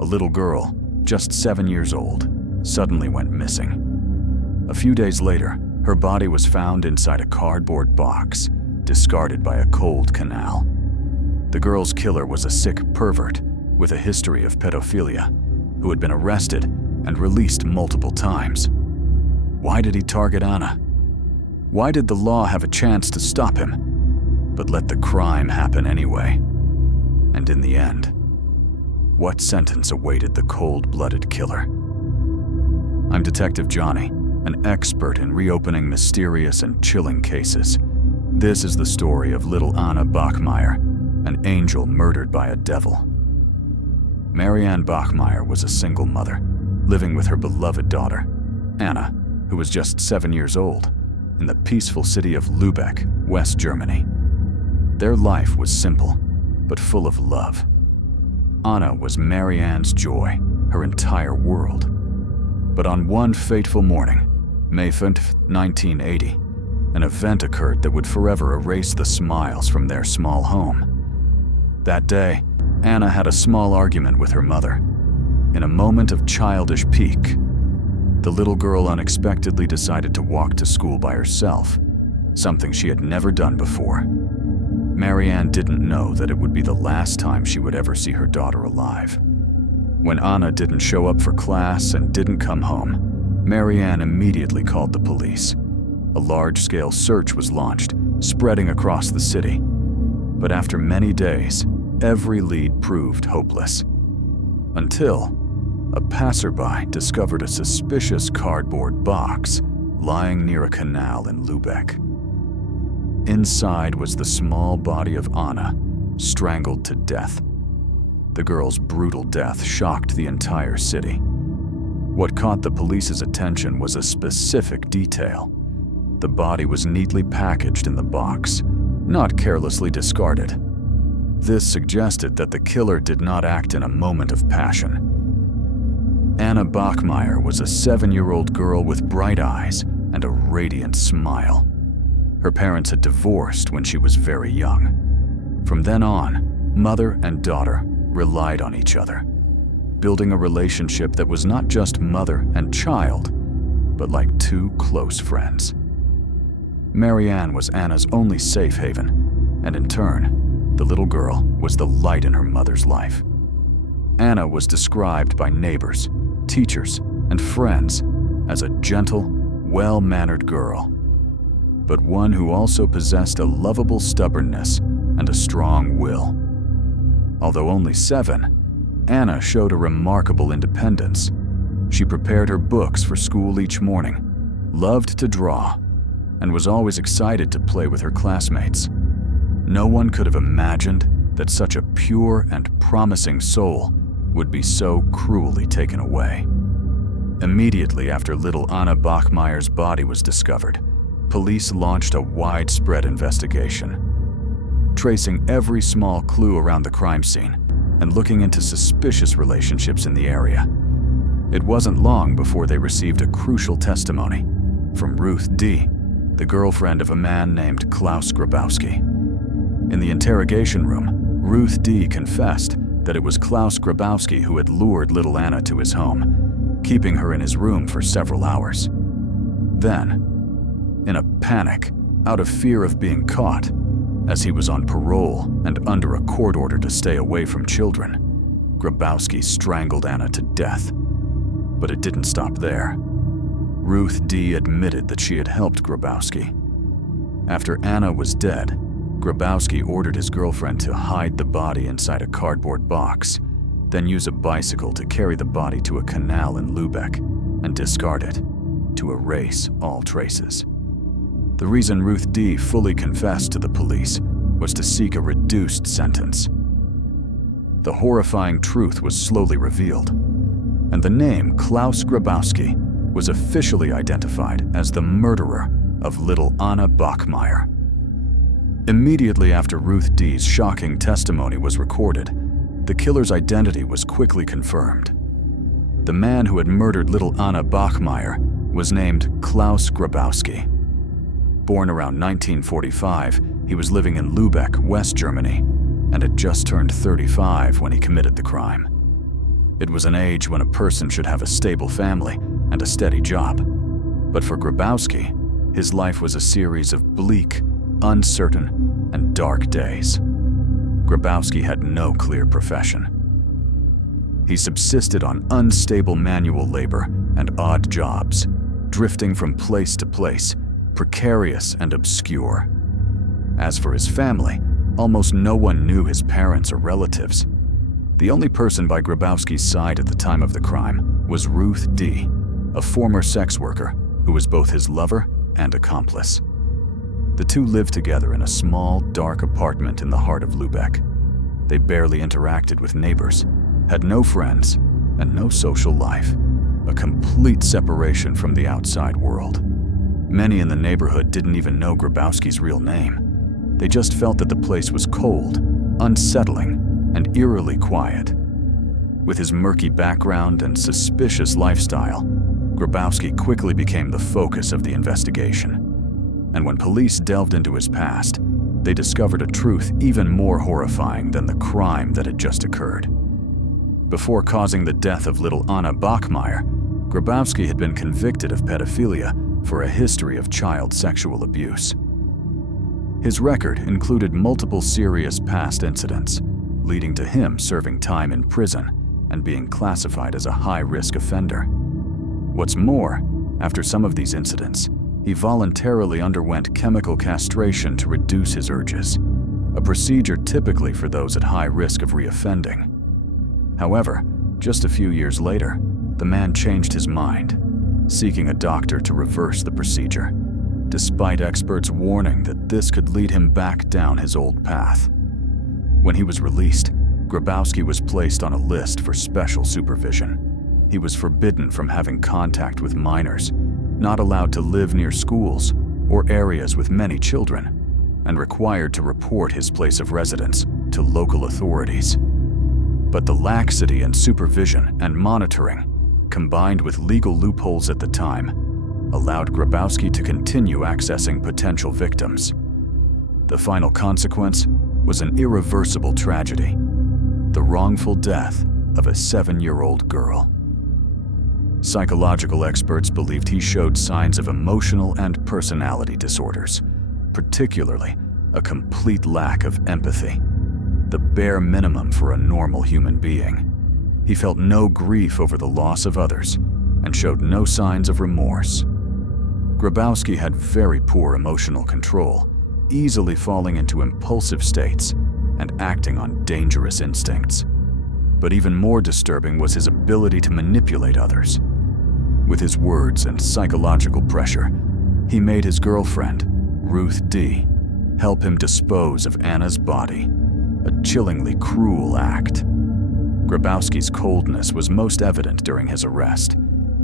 a little girl, just 7 years old, suddenly went missing. A few days later, her body was found inside a cardboard box, discarded by a cold canal. The girl's killer was a sick pervert with a history of pedophilia, who had been arrested and released multiple times. Why did he target Anna? Why did the law have a chance to stop him, but let the crime happen anyway? And in the end, what sentence awaited the cold-blooded killer? I'm Detective Johnny, an expert in reopening mysterious and chilling cases. This is the story of little Anna Bachmeier, an angel murdered by a devil. Marianne Bachmeier was a single mother, living with her beloved daughter, Anna, who was just 7 years old, in the peaceful city of Lübeck, West Germany. Their life was simple, but full of love. Anna was Marianne's joy, her entire world. But on one fateful morning, May 5th, 1980, an event occurred that would forever erase the smiles from their small home. That day, Anna had a small argument with her mother. In a moment of childish pique, the little girl unexpectedly decided to walk to school by herself, something she had never done before. Marianne didn't know that it would be the last time she would ever see her daughter alive. When Anna didn't show up for class and didn't come home, Marianne immediately called the police. A large-scale search was launched, spreading across the city. But after many days, every lead proved hopeless. Until a passerby discovered a suspicious cardboard box lying near a canal in Lübeck. Inside was the small body of Anna, strangled to death. The girl's brutal death shocked the entire city. What caught the police's attention was a specific detail. The body was neatly packaged in the box, not carelessly discarded. This suggested that the killer did not act in a moment of passion. Anna Bachmeier was a 7-year-old girl with bright eyes and a radiant smile. Her parents had divorced when she was very young. From then on, mother and daughter relied on each other, building a relationship that was not just mother and child, but like two close friends. Marianne was Anna's only safe haven, and in turn, the little girl was the light in her mother's life. Anna was described by neighbors, teachers, and friends as a gentle, well-mannered girl, but one who also possessed a lovable stubbornness and a strong will. Although only 7, Anna showed a remarkable independence. She prepared her books for school each morning, loved to draw, and was always excited to play with her classmates. No one could have imagined that such a pure and promising soul would be so cruelly taken away. Immediately after little Anna Bachmeier's body was discovered, police launched a widespread investigation, tracing every small clue around the crime scene and looking into suspicious relationships in the area. It wasn't long before they received a crucial testimony from Ruth D., the girlfriend of a man named Klaus Grabowski. In the interrogation room, Ruth D. confessed that it was Klaus Grabowski who had lured little Anna to his home, keeping her in his room for several hours. Then, in a panic, out of fear of being caught, as he was on parole and under a court order to stay away from children, Grabowski strangled Anna to death. But it didn't stop there. Ruth D. admitted that she had helped Grabowski. After Anna was dead, Grabowski ordered his girlfriend to hide the body inside a cardboard box, then use a bicycle to carry the body to a canal in Lübeck and discard it, to erase all traces. The reason Ruth D. fully confessed to the police was to seek a reduced sentence. The horrifying truth was slowly revealed, and the name Klaus Grabowski was officially identified as the murderer of little Anna Bachmeier. Immediately after Ruth D.'s shocking testimony was recorded, the killer's identity was quickly confirmed. The man who had murdered little Anna Bachmeier was named Klaus Grabowski. Born around 1945, he was living in Lübeck, West Germany, and had just turned 35 when he committed the crime. It was an age when a person should have a stable family and a steady job. But for Grabowski, his life was a series of bleak, uncertain, and dark days. Grabowski had no clear profession. He subsisted on unstable manual labor and odd jobs, drifting from place to place, precarious and obscure. As for his family, almost no one knew his parents or relatives. The only person by Grabowski's side at the time of the crime was Ruth D., a former sex worker who was both his lover and accomplice. The two lived together in a small, dark apartment in the heart of Lübeck. They barely interacted with neighbors, had no friends, and no social life. A complete separation from the outside world. Many in the neighborhood didn't even know Grabowski's real name. They just felt that the place was cold, unsettling, and eerily quiet. With his murky background and suspicious lifestyle, Grabowski quickly became the focus of the investigation. And when police delved into his past, they discovered a truth even more horrifying than the crime that had just occurred. Before causing the death of little Anna Bachmeier, Grabowski had been convicted of pedophilia for a history of child sexual abuse. His record included multiple serious past incidents, leading to him serving time in prison and being classified as a high-risk offender. What's more, after some of these incidents, he voluntarily underwent chemical castration to reduce his urges, a procedure typically for those at high risk of reoffending. However, just a few years later, the man changed his mind, seeking a doctor to reverse the procedure, despite experts warning that this could lead him back down his old path. When he was released, Grabowski was placed on a list for special supervision. He was forbidden from having contact with minors, not allowed to live near schools or areas with many children, and required to report his place of residence to local authorities. But the laxity in supervision and monitoring, combined with legal loopholes at the time, allowed Grabowski to continue accessing potential victims. The final consequence was an irreversible tragedy: the wrongful death of a 7-year-old girl. Psychological experts believed he showed signs of emotional and personality disorders, particularly a complete lack of empathy, the bare minimum for a normal human being. He felt no grief over the loss of others and showed no signs of remorse. Grabowski had very poor emotional control, easily falling into impulsive states and acting on dangerous instincts. But even more disturbing was his ability to manipulate others. With his words and psychological pressure, he made his girlfriend, Ruth D., help him dispose of Anna's body, a chillingly cruel act. Grabowski's coldness was most evident during his arrest.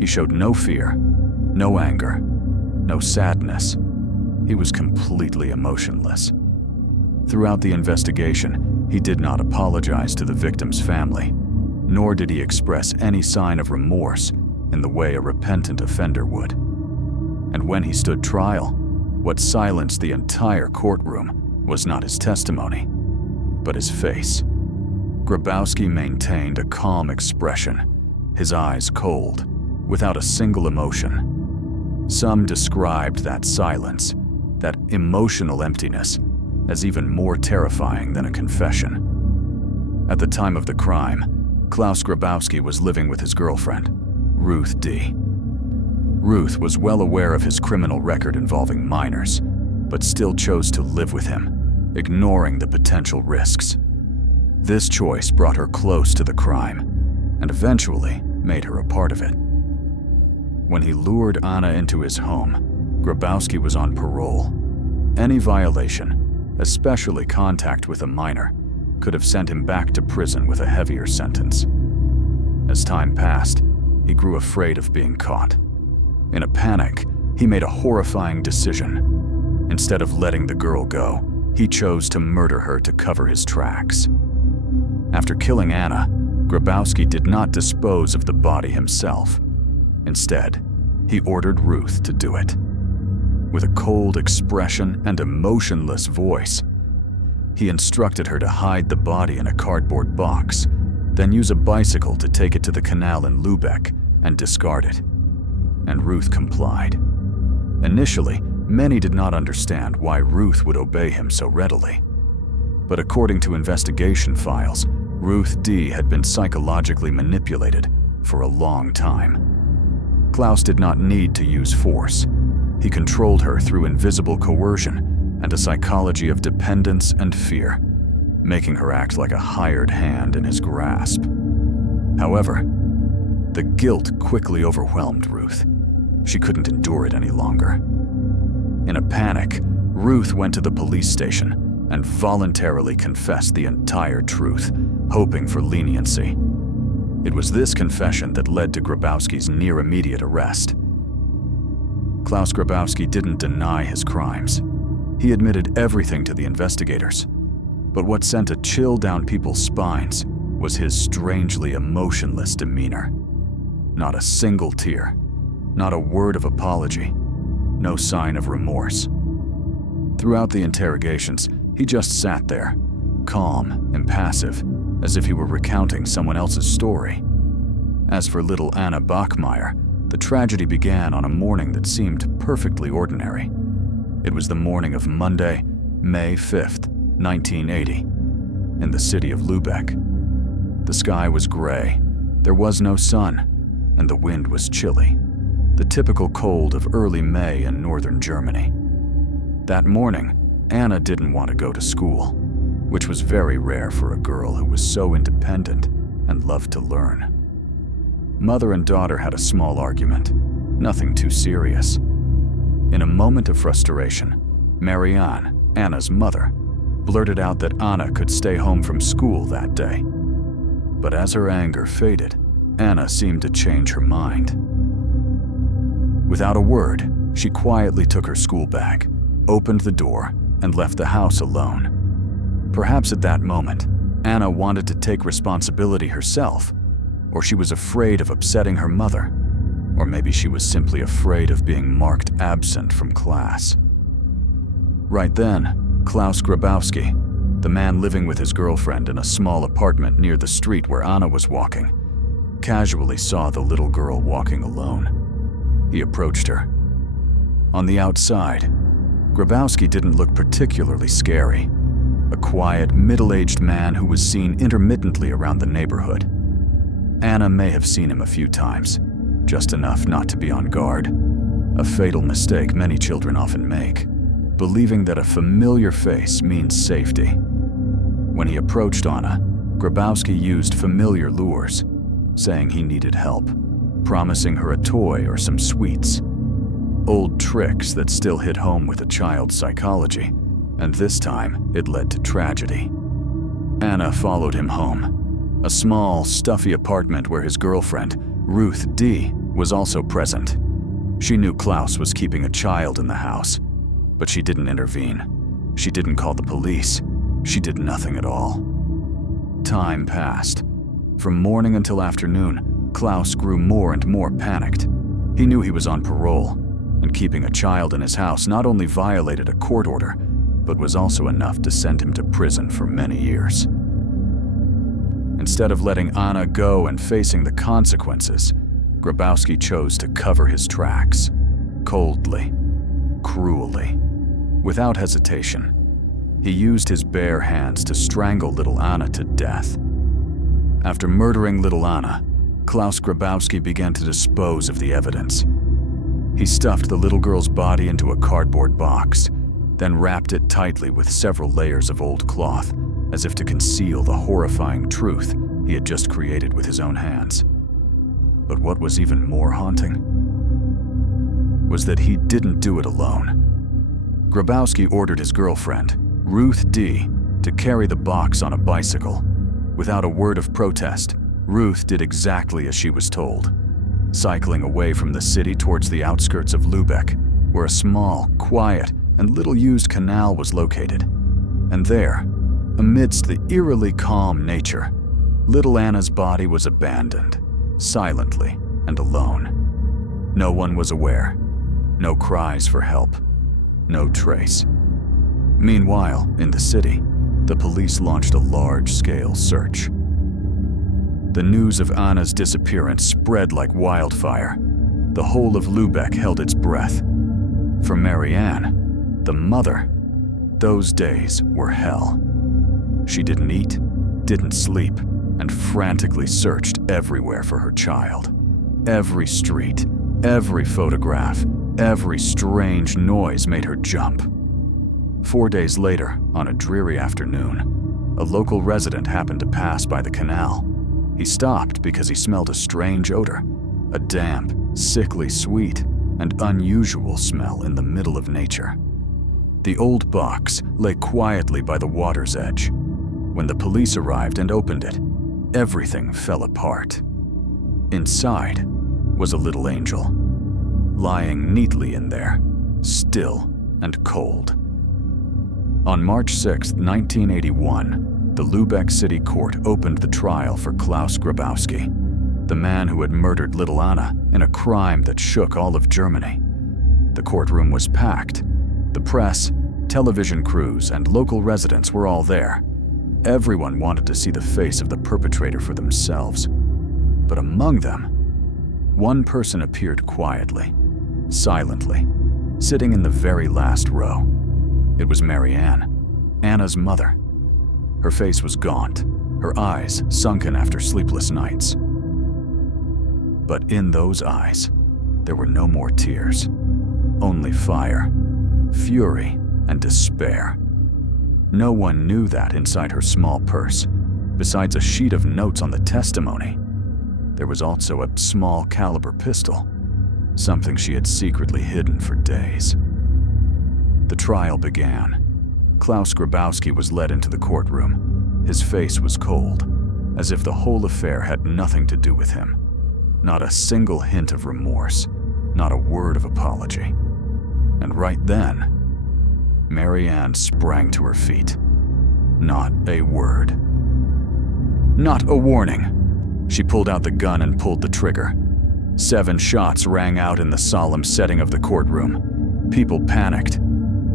He showed no fear, no anger, no sadness. He was completely emotionless. Throughout the investigation, he did not apologize to the victim's family, nor did he express any sign of remorse in the way a repentant offender would. And when he stood trial, what silenced the entire courtroom was not his testimony, but his face. Grabowski maintained a calm expression, his eyes cold, without a single emotion. Some described that silence, that emotional emptiness, as even more terrifying than a confession. At the time of the crime, Klaus Grabowski was living with his girlfriend, Ruth D. Ruth was well aware of his criminal record involving minors, but still chose to live with him, ignoring the potential risks. This choice brought her close to the crime, and eventually made her a part of it. When he lured Anna into his home, Grabowski was on parole. Any violation, especially contact with a minor, could have sent him back to prison with a heavier sentence. As time passed, he grew afraid of being caught. In a panic, he made a horrifying decision. Instead of letting the girl go, he chose to murder her to cover his tracks. After killing Anna, Grabowski did not dispose of the body himself. Instead, he ordered Ruth to do it. With a cold expression and emotionless voice, he instructed her to hide the body in a cardboard box, then use a bicycle to take it to the canal in Lübeck and discard it. And Ruth complied. Initially, many did not understand why Ruth would obey him so readily. But according to investigation files, Ruth D. had been psychologically manipulated for a long time. Klaus did not need to use force. He controlled her through invisible coercion and a psychology of dependence and fear, making her act like a hired hand in his grasp. However, the guilt quickly overwhelmed Ruth. She couldn't endure it any longer. In a panic, Ruth went to the police station and voluntarily confessed the entire truth, hoping for leniency. It was this confession that led to Grabowski's near-immediate arrest. Klaus Grabowski didn't deny his crimes. He admitted everything to the investigators. But what sent a chill down people's spines was his strangely emotionless demeanor. Not a single tear, not a word of apology, no sign of remorse. Throughout the interrogations, he just sat there, calm, impassive, as if he were recounting someone else's story. As for little Anna Bachmeier, the tragedy began on a morning that seemed perfectly ordinary. It was the morning of Monday, May 5th, 1980, in the city of Lübeck. The sky was gray, there was no sun, and the wind was chilly, the typical cold of early May in northern Germany. That morning, Anna didn't want to go to school, which was very rare for a girl who was so independent and loved to learn. Mother and daughter had a small argument, nothing too serious. In a moment of frustration, Marianne, Anna's mother, blurted out that Anna could stay home from school that day. But as her anger faded, Anna seemed to change her mind. Without a word, she quietly took her school bag, opened the door, and left the house alone. Perhaps at that moment, Anna wanted to take responsibility herself, or she was afraid of upsetting her mother, or maybe she was simply afraid of being marked absent from class. Right then, Klaus Grabowski, the man living with his girlfriend in a small apartment near the street where Anna was walking, casually saw the little girl walking alone. He approached her. On the outside, Grabowski didn't look particularly scary, a quiet, middle-aged man who was seen intermittently around the neighborhood. Anna may have seen him a few times, just enough not to be on guard, a fatal mistake many children often make, believing that a familiar face means safety. When he approached Anna, Grabowski used familiar lures, saying he needed help, promising her a toy or some sweets. Old tricks that still hit home with a child's psychology, and this time it led to tragedy. Anna followed him home, a small, stuffy apartment where his girlfriend, Ruth D., was also present. She knew Klaus was keeping a child in the house, but she didn't intervene. She didn't call the police. She did nothing at all. Time passed. From morning until afternoon, Klaus grew more and more panicked. He knew he was on parole, and keeping a child in his house not only violated a court order, but was also enough to send him to prison for many years. Instead of letting Anna go and facing the consequences, Grabowski chose to cover his tracks, coldly, cruelly, without hesitation. He used his bare hands to strangle little Anna to death. After murdering little Anna, Klaus Grabowski began to dispose of the evidence. He stuffed the little girl's body into a cardboard box, then wrapped it tightly with several layers of old cloth, as if to conceal the horrifying truth he had just created with his own hands. But what was even more haunting was that he didn't do it alone. Grabowski ordered his girlfriend, Ruth D., to carry the box on a bicycle. Without a word of protest, Ruth did exactly as she was told, cycling away from the city towards the outskirts of Lübeck, where a small, quiet, and little-used canal was located. And there, amidst the eerily calm nature, little Anna's body was abandoned, silently and alone. No one was aware. No cries for help. No trace. Meanwhile, in the city, the police launched a large-scale search. The news of Anna's disappearance spread like wildfire. The whole of Lübeck held its breath. For Marianne, the mother, those days were hell. She didn't eat, didn't sleep, and frantically searched everywhere for her child. Every street, every photograph, every strange noise made her jump. 4 days later, on a dreary afternoon, a local resident happened to pass by the canal. He stopped because he smelled a strange odor, a damp, sickly sweet, and unusual smell in the middle of nature. The old box lay quietly by the water's edge. When the police arrived and opened it, everything fell apart. Inside was a little angel, lying neatly in there, still and cold. On March 6, 1981, the Lübeck City Court opened the trial for Klaus Grabowski, the man who had murdered little Anna in a crime that shook all of Germany. The courtroom was packed. The press, television crews, and local residents were all there. Everyone wanted to see the face of the perpetrator for themselves. But among them, one person appeared quietly, silently, sitting in the very last row. It was Marianne, Anna's mother. Her face was gaunt, her eyes sunken after sleepless nights. But in those eyes, there were no more tears, only fire, fury, and despair. No one knew that inside her small purse, besides a sheet of notes on the testimony, there was also a small caliber pistol, something she had secretly hidden for days. The trial began. Klaus Grabowski was led into the courtroom. His face was cold, as if the whole affair had nothing to do with him. Not a single hint of remorse, not a word of apology. And right then, Marianne sprang to her feet. Not a word. Not a warning. She pulled out the gun and pulled the trigger. 7 shots rang out in the solemn setting of the courtroom. People panicked.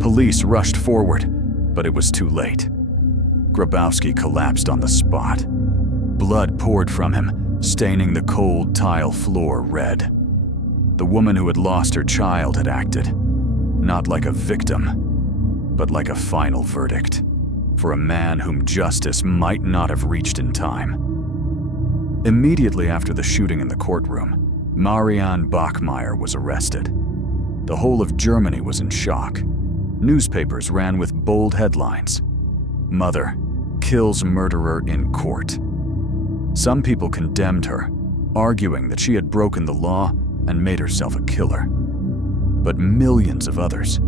Police rushed forward, but it was too late. Grabowski collapsed on the spot. Blood poured from him, staining the cold tile floor red. The woman who had lost her child had acted, not like a victim, but like a final verdict, for a man whom justice might not have reached in time. Immediately after the shooting in the courtroom, Marianne Bachmeier was arrested. The whole of Germany was in shock. Newspapers ran with bold headlines: "Mother kills murderer in court." Some people condemned her, arguing that she had broken the law and made herself a killer. But millions of others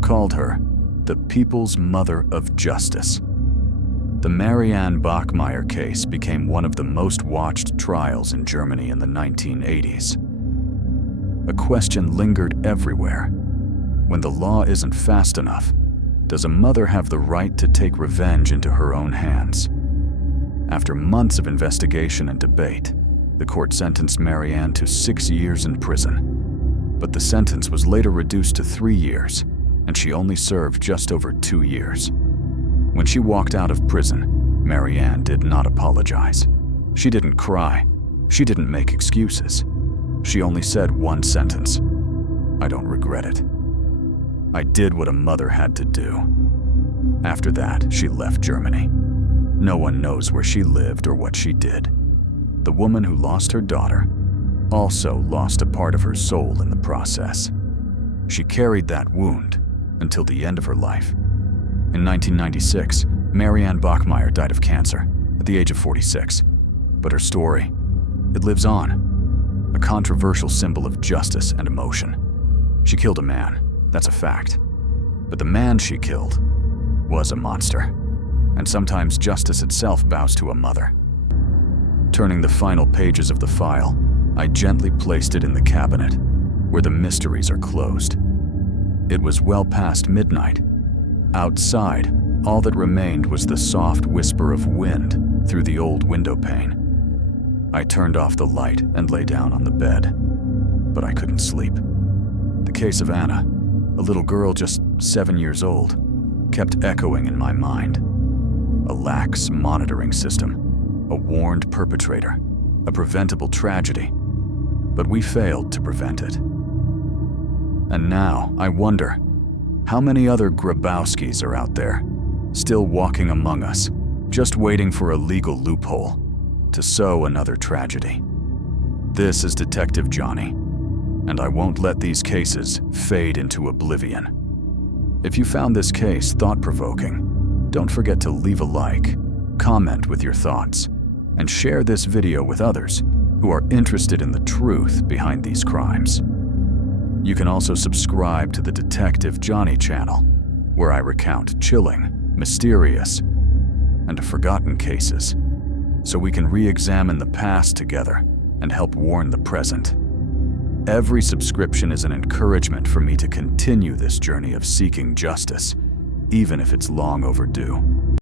called her the people's mother of justice. The Marianne Bachmeier case became one of the most watched trials in Germany in the 1980s. A question lingered everywhere. When the law isn't fast enough, does a mother have the right to take revenge into her own hands? After months of investigation and debate, the court sentenced Marianne to 6 years in prison. But the sentence was later reduced to 3 years, and she only served just over 2 years. When she walked out of prison, Marianne did not apologize. She didn't cry. She didn't make excuses. She only said one sentence: "I don't regret it. I did what a mother had to do." After that, she left Germany. No one knows where she lived or what she did. The woman who lost her daughter also lost a part of her soul in the process. She carried that wound until the end of her life. In 1996, Marianne Bachmeier died of cancer at the age of 46. But her story, it lives on, a controversial symbol of justice and emotion. She killed a man, that's a fact. But the man she killed was a monster. And sometimes justice itself bows to a mother. Turning the final pages of the file, I gently placed it in the cabinet, where the mysteries are closed. It was well past midnight. Outside, all that remained was the soft whisper of wind through the old window pane. I turned off the light and lay down on the bed, but I couldn't sleep. The case of Anna, a little girl just 7 years old, kept echoing in my mind. A lax monitoring system, a warned perpetrator, a preventable tragedy, but we failed to prevent it. And now I wonder, how many other Grabowskis are out there, still walking among us, just waiting for a legal loophole to sow another tragedy? This is Detective Johnny, and I won't let these cases fade into oblivion. If you found this case thought-provoking, don't forget to leave a like, comment with your thoughts, and share this video with others who are interested in the truth behind these crimes. You can also subscribe to the Detective Johnny channel, where I recount chilling, mysterious, and forgotten cases, so we can re-examine the past together and help warn the present. Every subscription is an encouragement for me to continue this journey of seeking justice, even if it's long overdue.